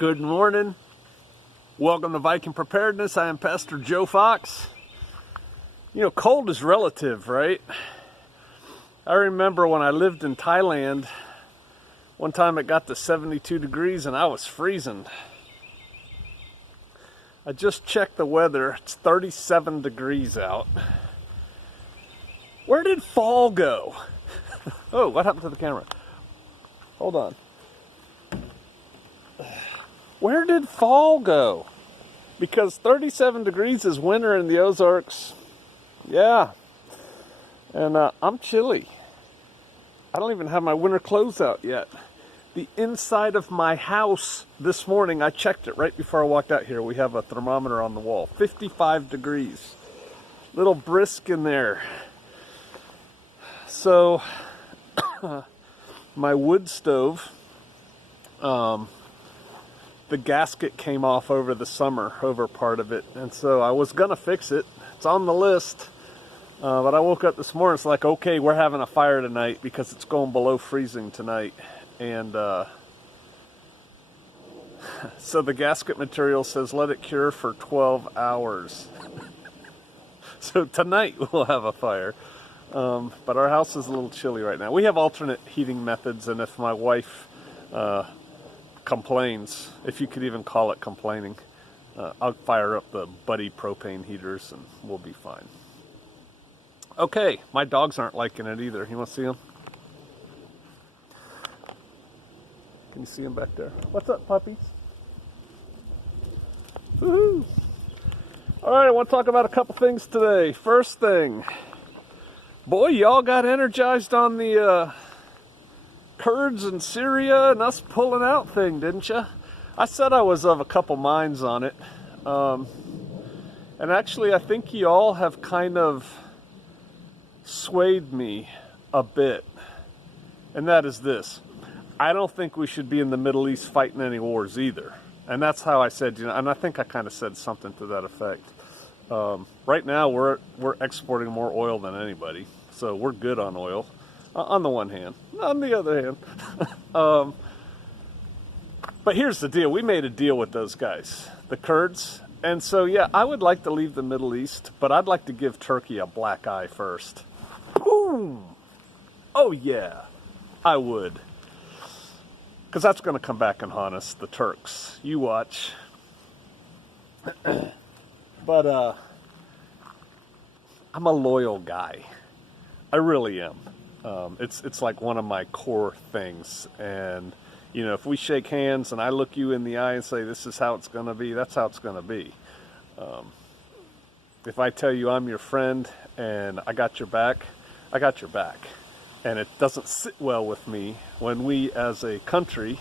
Good morning. Welcome to Viking Preparedness. I am Pastor Joe Fox. You know, cold is relative, right? I remember when I lived in Thailand, one time it got to 72 degrees and I was freezing. I just checked the weather. It's 37 degrees out. Where did fall go? Oh, what happened to the camera? Hold on. Where did fall go? Because 37 degrees is winter in the Ozarks. Yeah. And I'm chilly. I don't even have my winter clothes out yet. The inside of my house this morning, I checked it right before I walked out here. We have a thermometer on the wall. 55 degrees. Little brisk in there. So, my wood stove, the gasket came off over the summer, over part of it. And so I was going to fix it. It's on the list. But I woke up this morning, it's like, okay, we're having a fire tonight because it's going below freezing tonight. And so the gasket material says let it cure for 12 hours. So tonight we'll have a fire. But our house is a little chilly right now. We have alternate heating methods, and if my wife complains, if you could even call it complaining, I'll fire up the Buddy propane heaters and we'll be fine. Okay, my dogs aren't liking it either. You want to see them? Can you see them back there? What's up, puppies? Woohoo! All right, I want to talk about a couple things today. First thing, boy, y'all got energized on the Kurds in Syria and us pulling out thing, didn't you? I said I was of a couple minds on it. And actually, I think y'all have kind of swayed me a bit. And that is this. I don't think we should be in the Middle East fighting any wars either. And that's how I said, you know, and I think I kind of said something to that effect. Right now, we're exporting more oil than anybody. So we're good on oil. On the one hand. On the other hand. But here's the deal. We made a deal with those guys, the Kurds. And so, yeah, I would like to leave the Middle East, but I'd like to give Turkey a black eye first. Boom! Oh, yeah, I would. Because that's going to come back and haunt us, the Turks. You watch. But I'm a loyal guy. I really am. It's like one of my core things. And, you know, if we shake hands and I look you in the eye and say, this is how it's going to be, that's how it's going to be. If I tell you I'm your friend and I got your back, I got your back. And it doesn't sit well with me when we as a country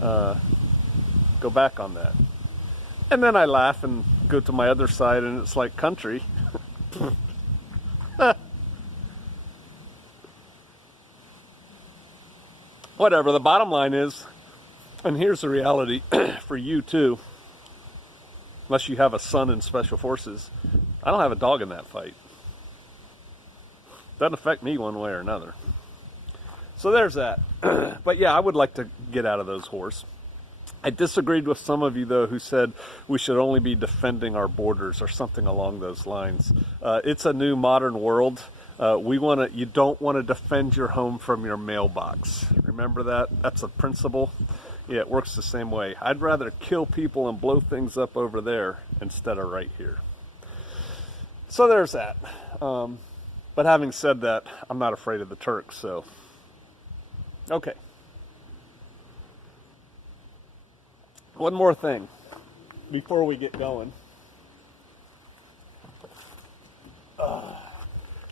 go back on that. And then I laugh and go to my other side and it's like, country. Whatever, the bottom line is, and here's the reality for you too, unless you have a son in Special Forces, I don't have a dog in that fight. Doesn't affect me one way or another. So there's that. But yeah, I would like to get out of those wars. I disagreed with some of you, though, who said we should only be defending our borders or something along those lines. It's a new modern world. You don't want to defend your home from your mailbox. Remember that? That's a principle. Yeah, it works the same way. I'd rather kill people and blow things up over there instead of right here. So there's that. But having said that, I'm not afraid of the Turks, so. Okay. One more thing before we get going.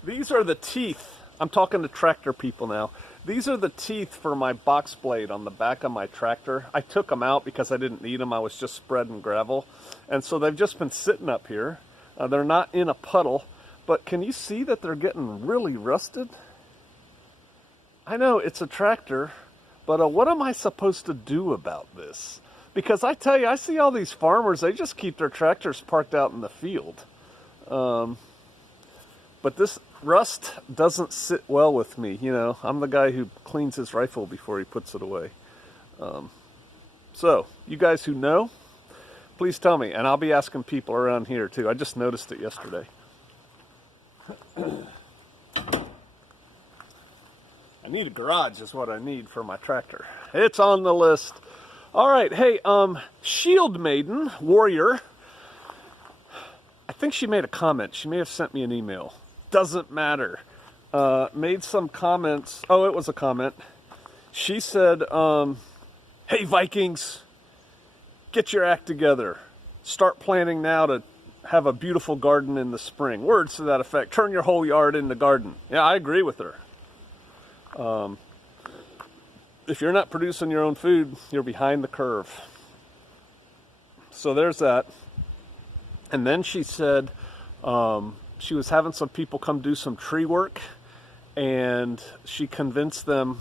These are the teeth. I'm talking to tractor people now. These are the teeth for my box blade on the back of my tractor. I took them out because I didn't need them. I was just spreading gravel. And so they've just been sitting up here. They're not in a puddle. But can you see that they're getting really rusted? I know it's a tractor, but what am I supposed to do about this? Because I tell you, I see all these farmers, they just keep their tractors parked out in the field. But this rust doesn't sit well with me. You know, I'm the guy who cleans his rifle before he puts it away. So, you guys who know, please tell me, and I'll be asking people around here too. I just noticed it yesterday. I need a garage is what I need for my tractor. It's on the list. All right, hey, Shield Maiden, Warrior, I think she made a comment. She may have sent me an email. Doesn't matter. Made some comments. Oh, it was a comment. She said, hey, Vikings, get your act together. Start planning now to have a beautiful garden in the spring. Words to that effect. Turn your whole yard into garden. Yeah, I agree with her. If you're not producing your own food, you're behind the curve. So there's that. And then she said she was having some people come do some tree work, and she convinced them,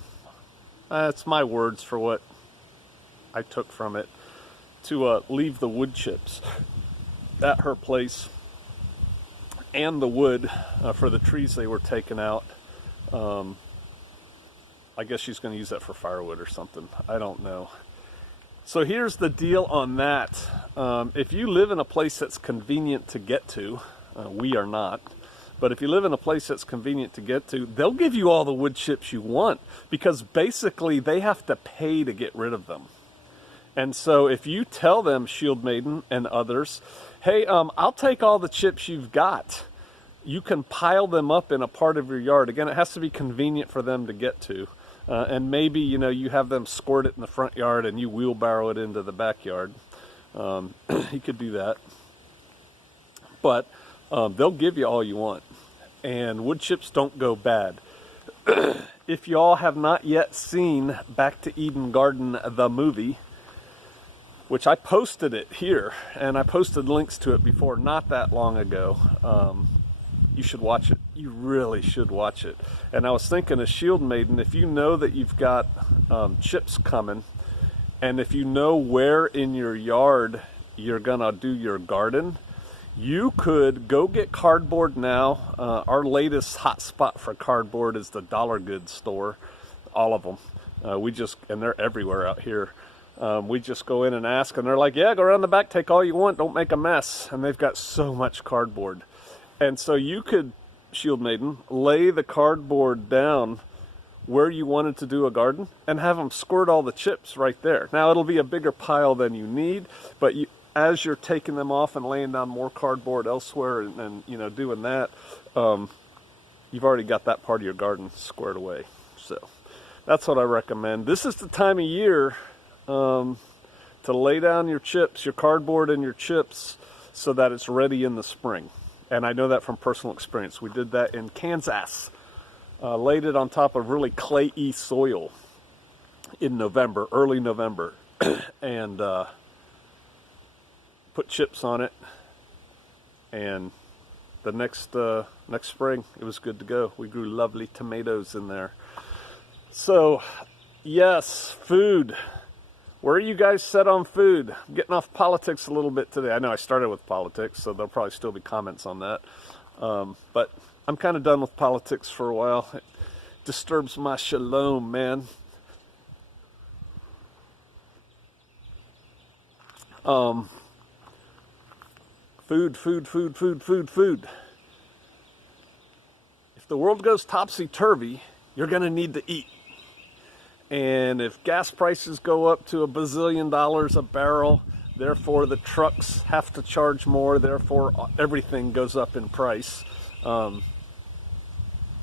that's my words for what I took from it, to leave the wood chips at her place and the wood for the trees they were taking out. I guess she's going to use that for firewood or something. I don't know. So here's the deal on that. If you live in a place that's convenient to get to, we are not, but if you live in a place that's convenient to get to, they'll give you all the wood chips you want, because basically they have to pay to get rid of them. And so if you tell them, Shield Maiden and others, hey, I'll take all the chips you've got, you can pile them up in a part of your yard. Again, it has to be convenient for them to get to. And maybe, you have them squirt it in the front yard and you wheelbarrow it into the backyard. You could do that. But they'll give you all you want. And wood chips don't go bad. If y'all have not yet seen Back to Eden Garden, the movie, which I posted it here, and I posted links to it before not that long ago. You should watch it. You really should watch it. And I was thinking of Shield Maiden, if you know that you've got chips coming, and if you know where in your yard you're gonna do your garden, you could go get cardboard now. Our latest hot spot for cardboard is the Dollar Goods store, all of them. And they're everywhere out here. We just go in and ask, and they're like, yeah, go around the back, take all you want, don't make a mess. And they've got so much cardboard. And so you could, Shield Maiden, lay the cardboard down where you wanted to do a garden and have them squirt all the chips right there. Now, it'll be a bigger pile than you need, but as you're taking them off and laying down more cardboard elsewhere and doing that, you've already got that part of your garden squared away. So that's what I recommend. This is the time of year to lay down your chips, your cardboard and your chips, so that it's ready in the spring. And I know that from personal experience. We did that in Kansas. Laid it on top of really clayey soil in November, early November, and put chips on it. And the next spring, it was good to go. We grew lovely tomatoes in there. So, yes, food. Where are you guys set on food? I'm getting off politics a little bit today. I know I started with politics, so there'll probably still be comments on that. But I'm kind of done with politics for a while. It disturbs my shalom, man. Food. If the world goes topsy-turvy, you're going to need to eat. And if gas prices go up to $1 bazillion a barrel, therefore the trucks have to charge more, therefore everything goes up in price. It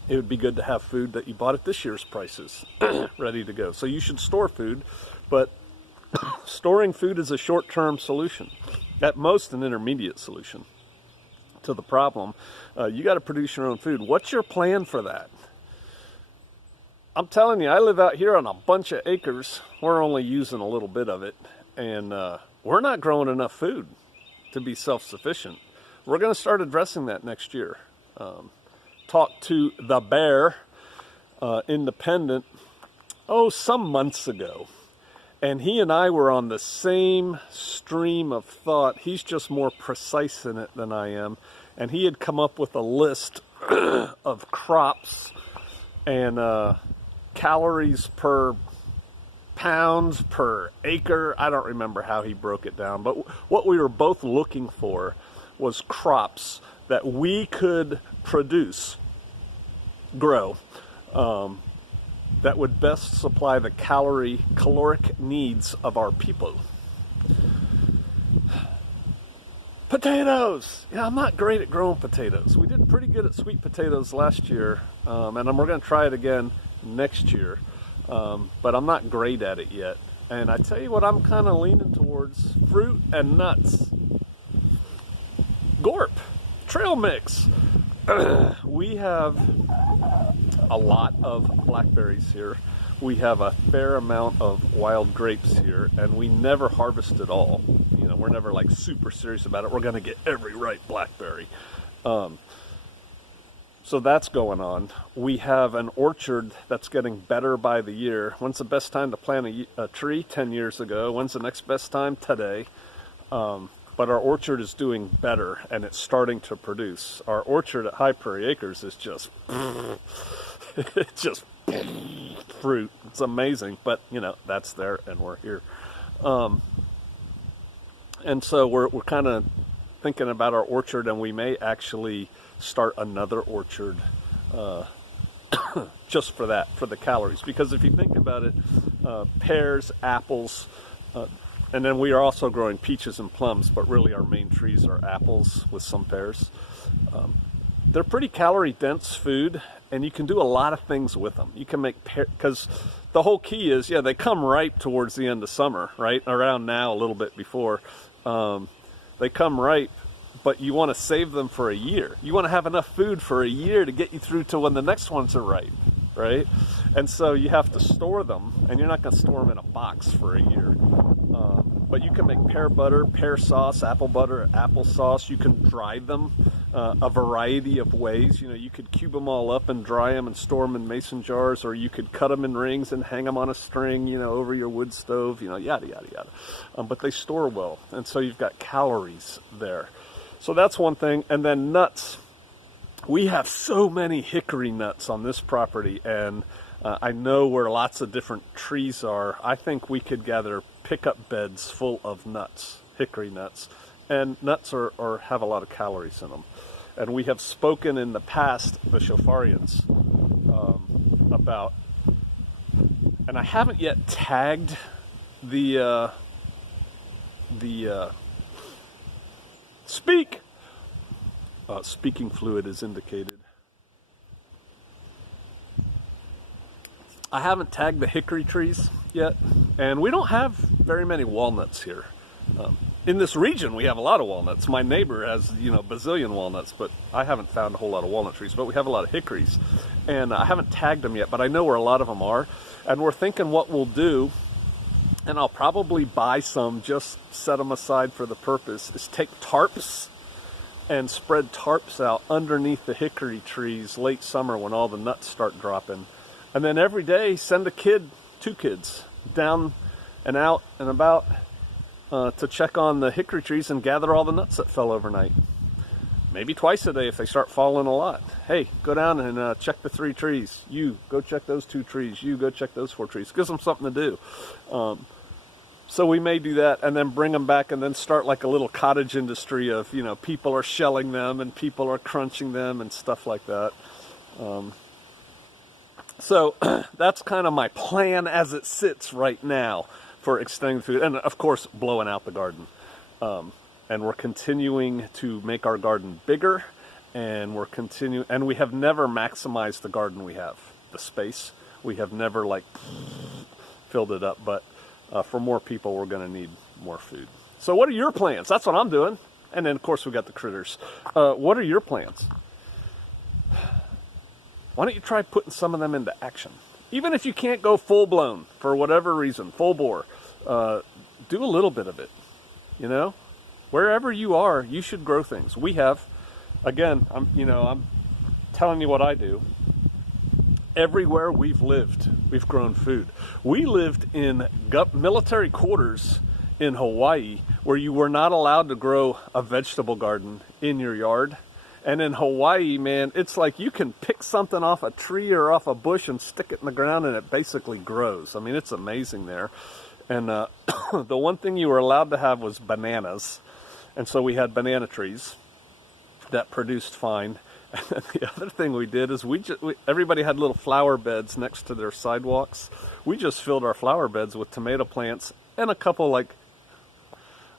would be good to have food that you bought at this year's prices ready to go. So you should store food, but storing food is a short-term solution, at most an intermediate solution to the problem. You got to produce your own food. What's your plan for that? I'm telling you, I live out here on a bunch of acres. We're only using a little bit of it, and we're not growing enough food to be self-sufficient. We're going to start addressing that next year. Talked to the Bear Independent, some months ago, and he and I were on the same stream of thought. He's just more precise in it than I am, and he had come up with a list of crops and calories per pounds per acre. I don't remember how he broke it down, but what we were both looking for was crops that we could produce, grow, that would best supply the caloric needs of our people. Potatoes! Yeah, I'm not great at growing potatoes. We did pretty good at sweet potatoes last year, and we're going to try it again next year, but I'm not great at it yet. And I tell you what, I'm kind of leaning towards fruit and nuts. Gorp, trail mix. We have a lot of blackberries here. We have a fair amount of wild grapes here, and we never harvest it all. You know, we're never like super serious about it. We're going to get every ripe blackberry. So that's going on. We have an orchard that's getting better by the year. When's the best time to plant a tree? 10 years ago. When's the next best time? Today. But our orchard is doing better, and it's starting to produce. Our orchard at High Prairie Acres is just, it's just fruit. It's amazing, but you know, that's there and we're here. And so we're kind of thinking about our orchard, and we may actually start another orchard just for that, for the calories. Because if you think about it, pears, apples, and then we are also growing peaches and plums, but really our main trees are apples with some pears. They're pretty calorie dense food, and you can do a lot of things with them. You can make because the whole key is, yeah, they come ripe towards the end of summer, right? Around now, a little bit before. They come ripe, but you want to save them for a year. You want to have enough food for a year to get you through to when the next ones are ripe, right? And so you have to store them, and you're not going to store them in a box for a year. But you can make pear butter, pear sauce, apple butter, apple sauce. You can dry them a variety of ways. You know, you could cube them all up and dry them and store them in mason jars, or you could cut them in rings and hang them on a string, you know, over your wood stove, you know, yada, yada, yada. But they store well, and so you've got calories there. So that's one thing. And then nuts. We have so many hickory nuts on this property, and I know where lots of different trees are. I think we could gather pickup beds full of nuts, hickory nuts, and nuts have a lot of calories in them. And we have spoken in the past, the Shofarians, about, and I haven't yet tagged the speaking fluid is indicated. I haven't tagged the hickory trees yet, and we don't have very many walnuts here. In this region, we have a lot of walnuts. My neighbor has, you know, bazillion walnuts, but I haven't found a whole lot of walnut trees. But we have a lot of hickories, and I haven't tagged them yet, but I know where a lot of them are. And we're thinking what we'll do, and I'll probably buy some, just set them aside for the purpose, is take tarps and spread tarps out underneath the hickory trees late summer when all the nuts start dropping. And then every day send a kid, 2 kids, down and out and about to check on the hickory trees and gather all the nuts that fell overnight. Maybe twice a day if they start falling a lot. Hey, go down and check the 3 trees. You, go check those 2 trees. You, go check those 4 trees. Gives them something to do. So we may do that and then bring them back and then start like a little cottage industry of, you know, people are shelling them and people are crunching them and stuff like that. So that's kind of my plan as it sits right now for extending food. And of course, blowing out the garden. And we're continuing to make our garden bigger, and and we have never maximized the garden we have, the space. We have never like filled it up, but for more people, we're going to need more food. So what are your plans? That's what I'm doing. And then of course we got the critters. What are your plans? Why don't you try putting some of them into action? Even if you can't go full blown for whatever reason, full bore, do a little bit of it. You know, wherever you are, you should grow things. We have, again, I'm telling you what I do. Everywhere we've lived, we've grown food. We lived in military quarters in Hawaii where you were not allowed to grow a vegetable garden in your yard. And in Hawaii, man, it's like you can pick something off a tree or off a bush and stick it in the ground and it basically grows. I mean, it's amazing there. And the one thing you were allowed to have was bananas. And so we had banana trees that produced fine. And the other thing we did is everybody had little flower beds next to their sidewalks. We just filled our flower beds with tomato plants and a couple, like,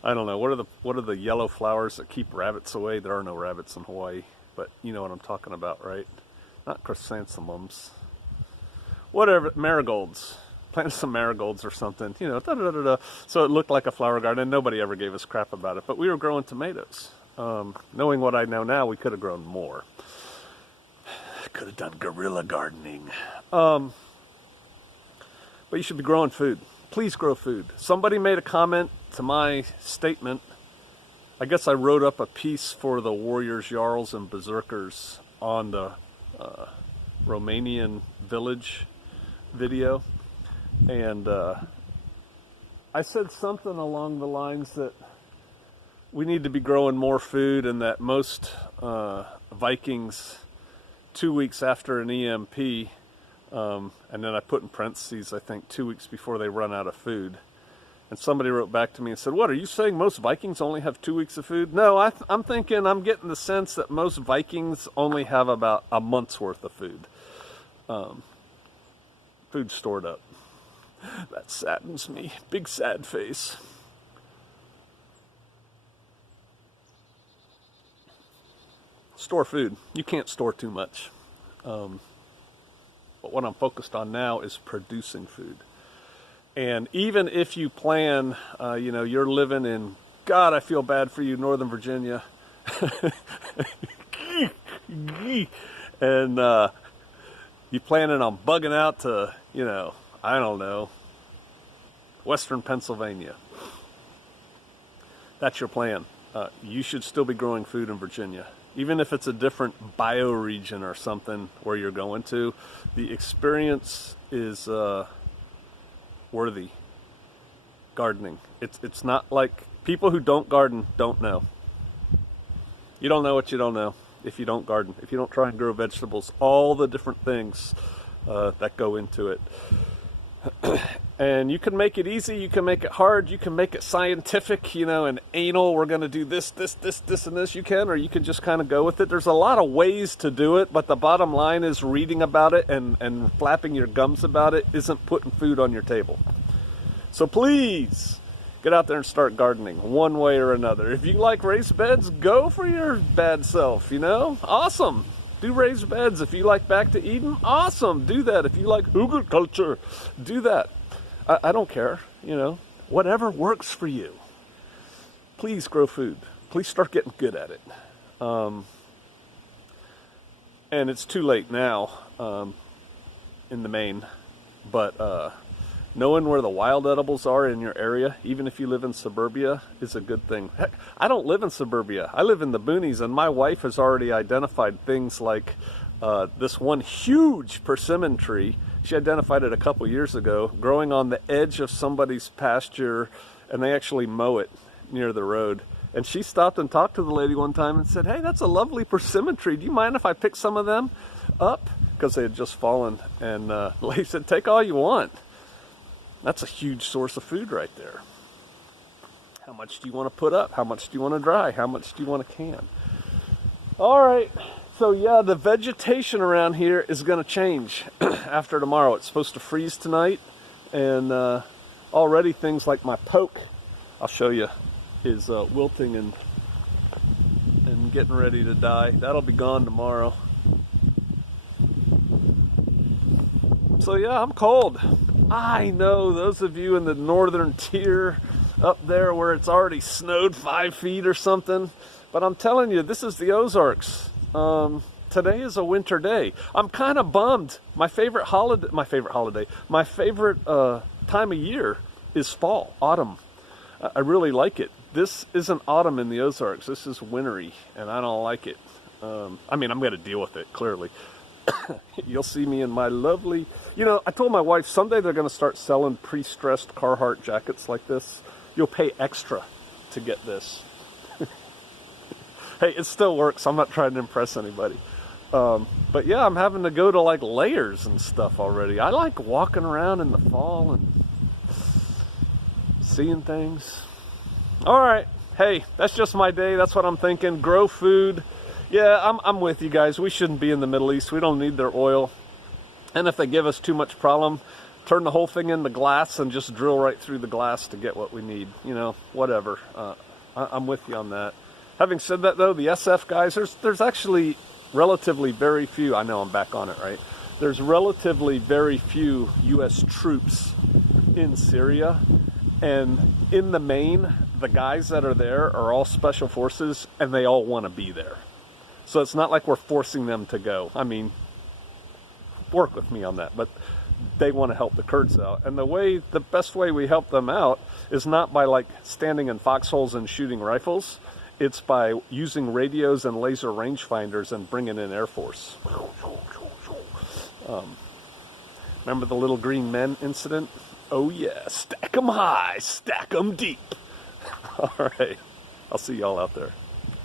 I don't know, what are the yellow flowers that keep rabbits away? There are no rabbits in Hawaii, but you know what I'm talking about, right? Not chrysanthemums. Whatever, marigolds. Planted some marigolds or something, you know, da-da-da-da-da. So it looked like a flower garden, and nobody ever gave us crap about it. But we were growing tomatoes. Knowing what I know now, we could have grown more. Could have done guerrilla gardening. But you should be growing food. Please grow food. Somebody made a comment to my statement. I guess I wrote up a piece for the Warriors, Jarls, and Berserkers on the Romanian village video. And I said something along the lines that we need to be growing more food, and that most Vikings, 2 weeks after an EMP, and then I put in parentheses, I think 2 weeks before they run out of food. And somebody wrote back to me and said, what, are you saying most Vikings only have 2 weeks of food? No, I'm getting the sense that most Vikings only have about a month's worth of food. Food stored up. That saddens me. Big sad face. Store food. You can't store too much. But what I'm focused on now is producing food. And even if you plan, you know, you're living in, God, I feel bad for you, Northern Virginia. And you planning on bugging out to, you know, I don't know, Western Pennsylvania. That's your plan. You should still be growing food in Virginia. Even if it's a different bioregion or something where you're going to, the experience is worthy. Gardening. It's not like people who don't garden don't know. You don't know what you don't know if you don't garden. If you don't try and grow vegetables, all the different things that go into it. And you can make it easy, you can make it hard, you can make it scientific, you know, and anal, we're going to do this, and this, you can, or you can just kind of go with it. There's a lot of ways to do it, but the bottom line is reading about it and flapping your gums about it isn't putting food on your table. So please, get out there and start gardening one way or another. If you like raised beds, go for your bad self, you know? Awesome. Do raised beds. If you like Back to Eden, awesome. Do that. If you like hygge culture, do that. I don't care, you know, whatever works for you. Please grow food. Please start getting good at it. And it's too late now in the main, but knowing where the wild edibles are in your area, even if you live in suburbia, is a good thing. Heck, I don't live in suburbia. I live in the boonies, and my wife has already identified things like this one huge persimmon tree. She identified it a couple years ago, growing on the edge of somebody's pasture, and they actually mow it near the road. And she stopped and talked to the lady one time and said, hey, that's a lovely persimmon tree. Do you mind if I pick some of them up? Because they had just fallen. And the lady said, take all you want. That's a huge source of food right there. How much do you want to put up? How much do you want to dry? How much do you want to can? All right. So yeah, the vegetation around here is going to change after tomorrow. It's supposed to freeze tonight, and already things like my poke, I'll show you, is wilting and getting ready to die. That'll be gone tomorrow. So yeah, I'm cold. I know those of you in the northern tier up there where it's already snowed 5 feet or something, but I'm telling you, this is the Ozarks. Today is a winter day. I'm kind of bummed. My favorite time of year is fall, autumn. I really like it. This isn't autumn in the Ozarks. This is wintry, and I don't like it. I mean, I'm going to deal with it, clearly. You'll see me in my lovely... You know, I told my wife someday they're going to start selling pre-stressed Carhartt jackets like this. You'll pay extra to get this. Hey, it still works. I'm not trying to impress anybody. But yeah, I'm having to go to like layers and stuff already. I like walking around in the fall and seeing things. All right. Hey, that's just my day. That's what I'm thinking. Grow food. Yeah, I'm with you guys. We shouldn't be in the Middle East. We don't need their oil. And if they give us too much problem, turn the whole thing into glass and just drill right through the glass to get what we need. You know, whatever. I'm with you on that. Having said that, though, the SF guys, there's actually relatively very few. I know I'm back on it, right? There's relatively very few U.S. troops in Syria. And in the main, the guys that are there are all special forces, and they all want to be there. So it's not like we're forcing them to go. I mean, work with me on that, but they want to help the Kurds out. And the best way we help them out is not by like standing in foxholes and shooting rifles. It's by using radios and laser rangefinders and bringing in Air Force. Remember the little green men incident? Oh yeah, stack 'em high, stack 'em deep. All right, I'll see y'all out there.